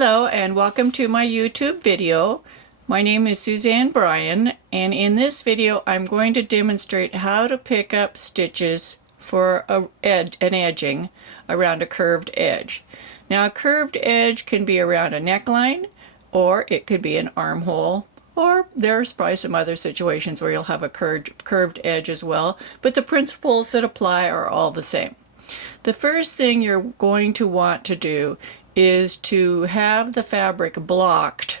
Hello and welcome to my YouTube video. My name is Suzanne Bryan, and in this video I'm going to demonstrate how to pick up stitches for an edging around a curved edge. Now a curved edge can be around a neckline, or it could be an armhole, or there's probably some other situations where you'll have a curved edge as well, but the principles that apply are all the same. The first thing you're going to want to do is to have the fabric blocked.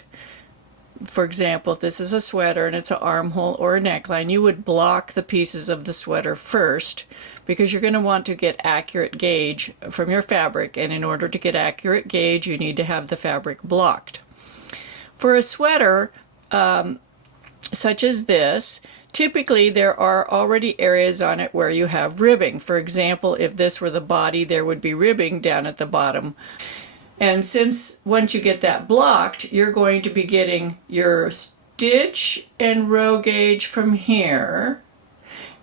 For example, if this is a sweater and it's an armhole or a neckline, you would block the pieces of the sweater first, because you're going to want to get accurate gauge from your fabric, and in order to get accurate gauge you need to have the fabric blocked. For a sweater such as this, typically there are already areas on it where you have ribbing. For example, if this were the body, there would be ribbing down at the bottom. And since once you get that blocked, you're going to be getting your stitch and row gauge from here,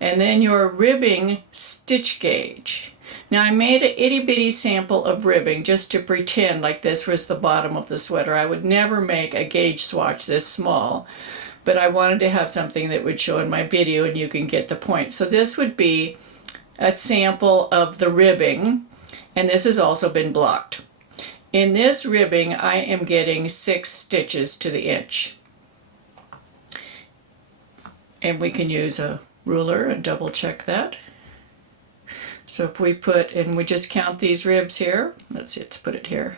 and then your ribbing stitch gauge. Now I made an itty bitty sample of ribbing just to pretend like this was the bottom of the sweater. I would never make a gauge swatch this small, but I wanted to have something that would show in my video and you can get the point. So this would be a sample of the ribbing, and this has also been blocked. In this ribbing, I am getting 6 stitches to the inch. And we can use a ruler and double check that. So if we put, and we just count these ribs here, let's see, let's put it here.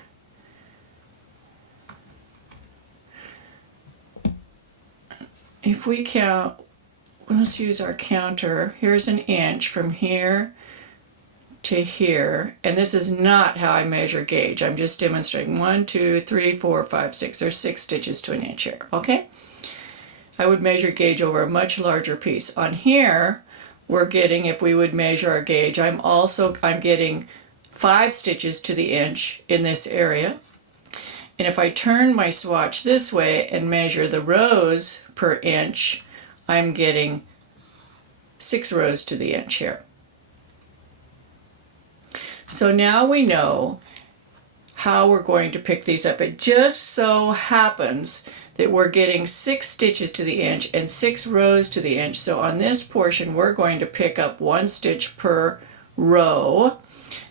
If we count, let's use our counter, here's an inch from here to here, and this is not how I measure gauge. I'm just demonstrating 1, 2, 3, 4, 5, 6. There's 6 stitches to an inch here, okay? I would measure gauge over a much larger piece. On here, we're getting, if we would measure our gauge, I'm getting 5 stitches to the inch in this area. And if I turn my swatch this way and measure the rows per inch, I'm getting 6 rows to the inch here. So now we know how we're going to pick these up. It just so happens that we're getting 6 stitches to the inch and 6 rows to the inch. So on this portion we're going to pick up 1 stitch per row,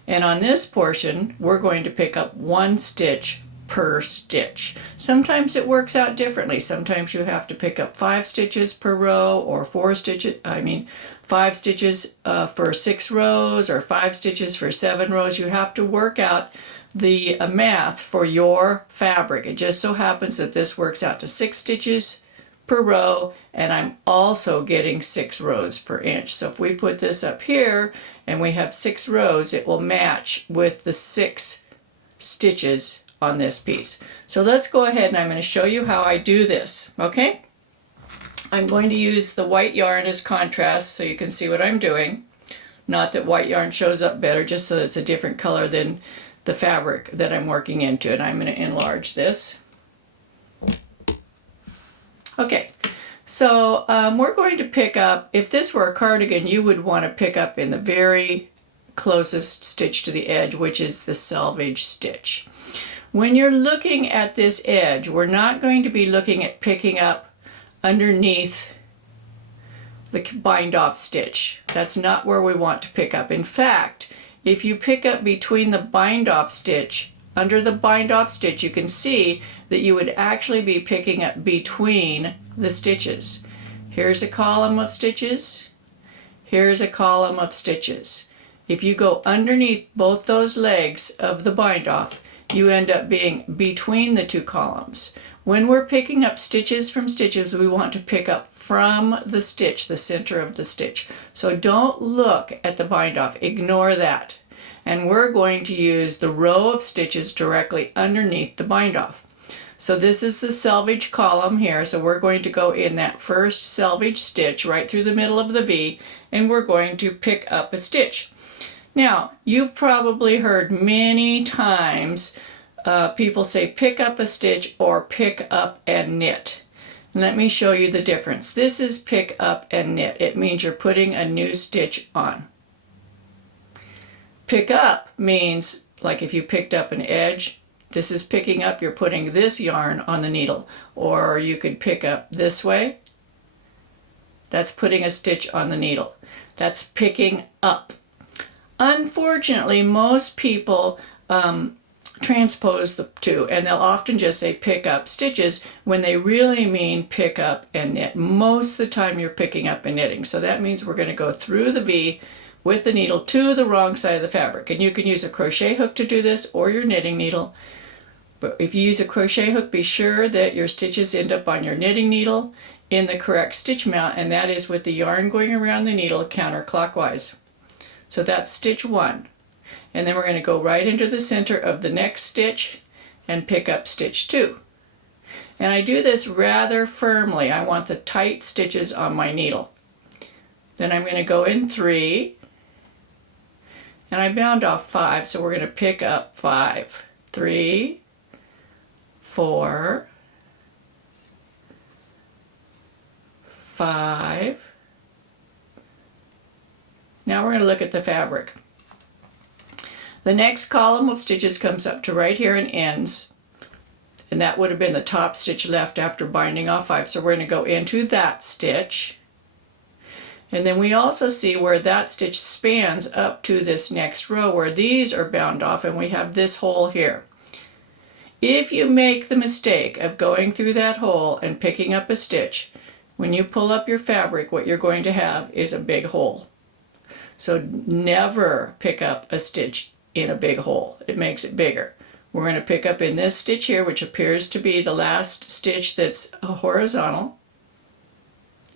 and on this portion we're going to pick up 1 stitch per stitch. Sometimes it works out differently. Sometimes you have to pick up 5 stitches per row, or 5 stitches for 6 rows, or 5 stitches for 7 rows. You have to work out the math for your fabric. It just so happens that this works out to 6 stitches per row, and I'm also getting 6 rows per inch. So if we put this up here and we have 6 rows, it will match with the 6 stitches on this piece. So let's go ahead and I'm going to show you how I do this, okay? I'm going to use the white yarn as contrast so you can see what I'm doing. Not that white yarn shows up better, just so it's a different color than the fabric that I'm working into. And I'm going to enlarge this. Okay, so we're going to pick up, if this were a cardigan, you would want to pick up in the very closest stitch to the edge, which is the selvage stitch. When you're looking at this edge, we're not going to be looking at picking up underneath the bind off stitch. That's not where we want to pick up. In fact, if you pick up between the bind off stitch, under the bind off stitch, you can see that you would actually be picking up between the stitches. Here's a column of stitches, here's a column of stitches. If you go underneath both those legs of the bind off, you end up being between the 2 columns. When we're picking up stitches from stitches, we want to pick up from the stitch, the center of the stitch. So don't look at the bind off, ignore that. And we're going to use the row of stitches directly underneath the bind off. So this is the selvage column here, so we're going to go in that first selvage stitch right through the middle of the V, and we're going to pick up a stitch. Now, you've probably heard many times people say pick up a stitch or pick up and knit. Let me show you the difference. This is pick up and knit. It means you're putting a new stitch on. Pick up means, like if you picked up an edge, This is picking up, you're putting this yarn on the needle. Or you could pick up this way. That's putting a stitch on the needle. That's picking up. Unfortunately, most people transpose the two, and they'll often just say pick up stitches when they really mean pick up and knit. Most of the time you're picking up and knitting. So that means we're going to go through the V with the needle to the wrong side of the fabric. And you can use a crochet hook to do this or your knitting needle. But if you use a crochet hook, be sure that your stitches end up on your knitting needle in the correct stitch mount, and that is with the yarn going around the needle counterclockwise. So that's stitch 1. And then we're going to go right into the center of the next stitch and pick up stitch 2. And I do this rather firmly. I want the tight stitches on my needle. Then I'm going to go in 3, and I bound off 5, so we're going to pick up 5. 3, 4, 5. Now we're going to look at the fabric. The next column of stitches comes up to right here and ends, and that would have been the top stitch left after binding off 5. So we're going to go into that stitch, and then we also see where that stitch spans up to this next row where these are bound off, and we have this hole here. If you make the mistake of going through that hole and picking up a stitch, when you pull up your fabric, what you're going to have is a big hole. So never pick up a stitch in a big hole. It makes it bigger. We're going to pick up in this stitch here, which appears to be the last stitch that's horizontal,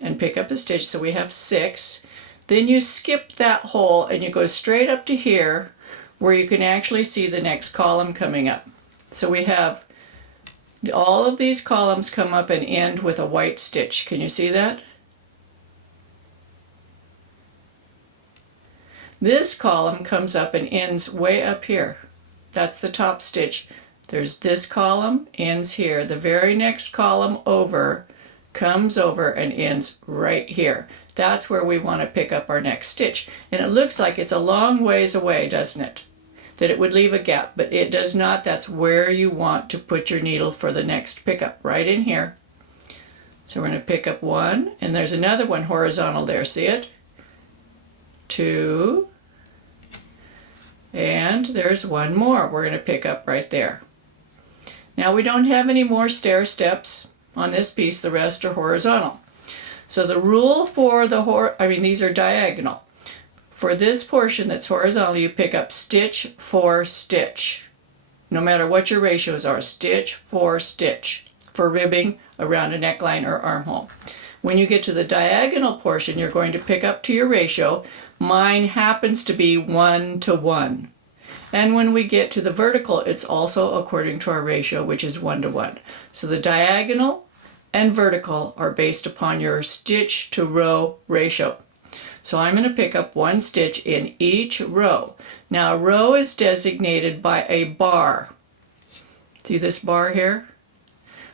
and pick up a stitch. So we have 6. Then you skip that hole and you go straight up to here where you can actually see the next column coming up. So we have all of these columns come up and end with a white stitch. Can you see that? This column comes up and ends way up here. That's the top stitch. There's this column, ends here. The very next column over comes over and ends right here. That's where we want to pick up our next stitch. And it looks like it's a long ways away, doesn't it? That it would leave a gap, but it does not. That's where you want to put your needle for the next pickup, right in here. So we're going to pick up 1, and there's another one horizontal there. See it? 2, and there's one more we're going to pick up right there. Now we don't have any more stair steps on this piece. The rest are horizontal. So the rule for the these are diagonal. For this portion that's horizontal, you pick up stitch for stitch. No matter what your ratios are, stitch for stitch for ribbing around a neckline or armhole. When you get to the diagonal portion, you're going to pick up to your ratio. Mine happens to be 1 to 1. And when we get to the vertical, it's also according to our ratio, which is 1 to 1. So the diagonal and vertical are based upon your stitch to row ratio. So I'm going to pick up 1 stitch in each row. Now a row is designated by a bar. See this bar here?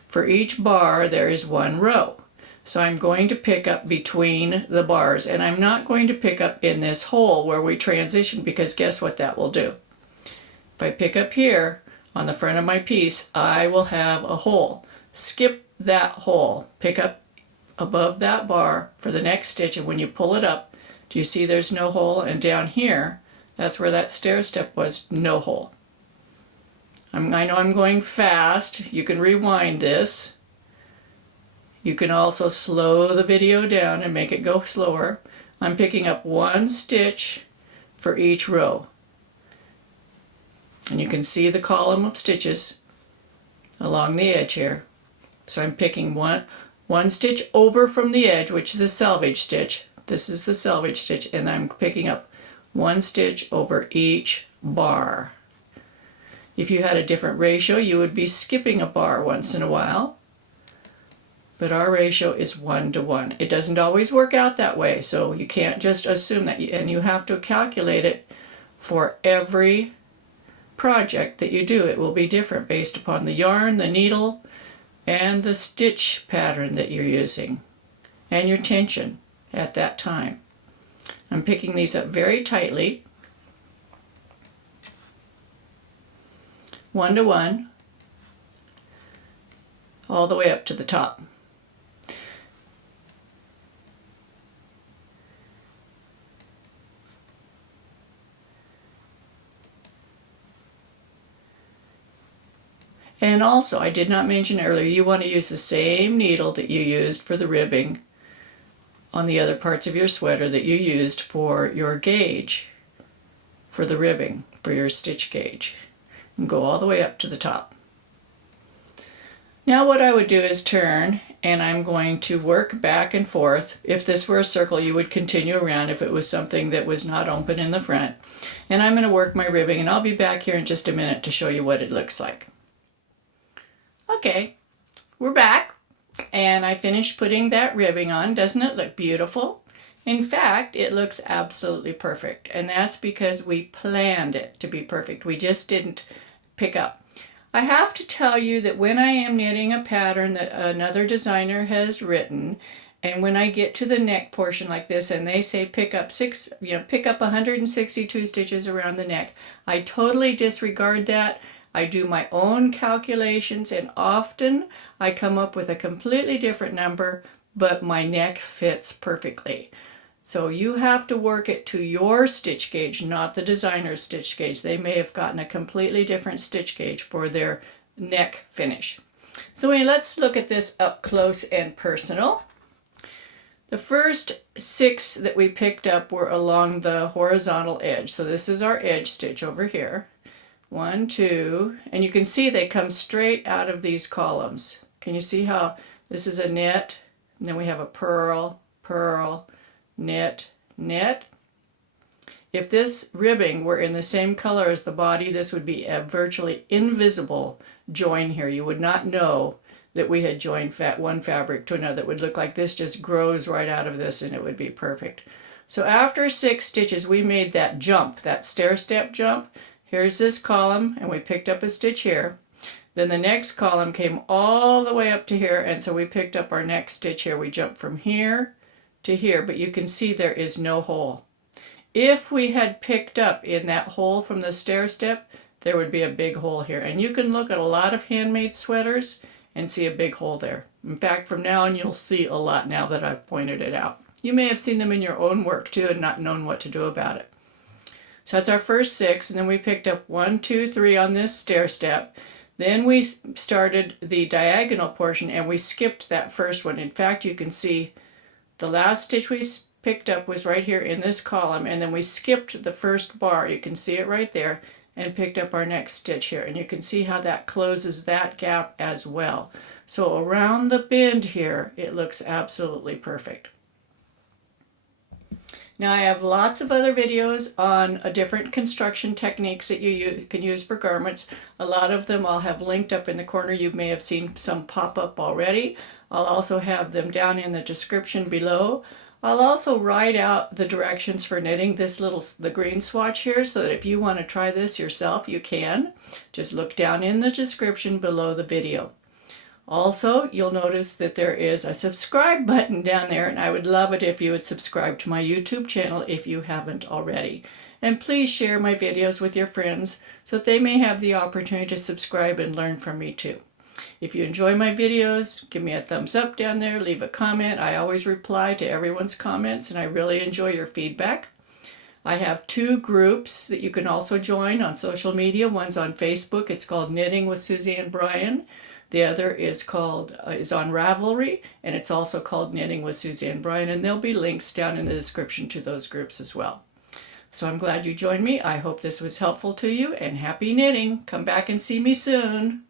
For each bar there is 1 row. So I'm going to pick up between the bars, and I'm not going to pick up in this hole where we transition, because guess what that will do? If I pick up here on the front of my piece, I will have a hole. Skip that hole, pick up above that bar for the next stitch, and when you pull it up, do you see there's no hole? And down here, that's where that stair step was, no hole. I know I'm going fast. You can rewind this. You can also slow the video down and make it go slower. I'm picking up 1 stitch for each row. And you can see the column of stitches along the edge here. So I'm picking one stitch over from the edge, which is a selvage stitch. This is the selvage stitch, and I'm picking up 1 stitch over each bar. If you had a different ratio, you would be skipping a bar once in a while. But our ratio is 1 to 1. It doesn't always work out that way, so you can't just assume that, and you have to calculate it for every project that you do. It will be different based upon the yarn, the needle, and the stitch pattern that you're using, and your tension at that time. I'm picking these up very tightly, 1 to 1. all the way up to the top. And also, I did not mention earlier, you want to use the same needle that you used for the ribbing on the other parts of your sweater that you used for your gauge, for the ribbing, for your stitch gauge. And go all the way up to the top. Now what I would do is turn, and I'm going to work back and forth. If this were a circle, you would continue around if it was something that was not open in the front. And I'm going to work my ribbing, and I'll be back here in just a minute to show you what it looks like. Okay, we're back, and I finished putting that ribbing on. Doesn't it look beautiful? In fact, it looks absolutely perfect, and that's because we planned it to be perfect. We just didn't pick up. I have to tell you that when I am knitting a pattern that another designer has written, and when I get to the neck portion like this and they say pick up 162 stitches around the neck, I totally disregard that. I do my own calculations, and often I come up with a completely different number, but my neck fits perfectly. So you have to work it to your stitch gauge, not the designer's stitch gauge. They may have gotten a completely different stitch gauge for their neck finish. So anyway, let's look at this up close and personal. The first 6 that we picked up were along the horizontal edge. So this is our edge stitch over here. 1, 2, and you can see they come straight out of these columns. Can you see how this is a knit, and then we have a purl, purl, knit, knit? If this ribbing were in the same color as the body, this would be a virtually invisible join here. You would not know that we had joined one fabric to another. It would look like this just grows right out of this, and it would be perfect. So after 6 stitches, we made that jump, that stair-step jump. Here's this column, and we picked up a stitch here. Then the next column came all the way up to here, and so we picked up our next stitch here. We jumped from here to here, but you can see there is no hole. If we had picked up in that hole from the stair step, there would be a big hole here. And you can look at a lot of handmade sweaters and see a big hole there. In fact, from now on, you'll see a lot now that I've pointed it out. You may have seen them in your own work too and not known what to do about it. So that's our first 6, and then we picked up 1, 2, 3 on this stair step. Then we started the diagonal portion, and we skipped that first one. In fact, you can see the last stitch we picked up was right here in this column, and then we skipped the first bar. You can see it right there, and picked up our next stitch here. And you can see how that closes that gap as well. So around the bend here, it looks absolutely perfect. Now I have lots of other videos on different construction techniques that you can use for garments. A lot of them I'll have linked up in the corner. You may have seen some pop up already. I'll also have them down in the description below. I'll also write out the directions for knitting the green swatch here, so that if you want to try this yourself, you can. Just look down in the description below the video. Also, you'll notice that there is a subscribe button down there, and I would love it if you would subscribe to my YouTube channel if you haven't already. And please share my videos with your friends so that they may have the opportunity to subscribe and learn from me too. If you enjoy my videos, give me a thumbs up down there, leave a comment. I always reply to everyone's comments, and I really enjoy your feedback. I have 2 groups that you can also join on social media. One's on Facebook. It's called Knitting with Suzanne Bryan. The other is on Ravelry, and it's also called Knitting with Suzanne Bryan, and there'll be links down in the description to those groups as well. So I'm glad you joined me. I hope this was helpful to you, and happy knitting. Come back and see me soon.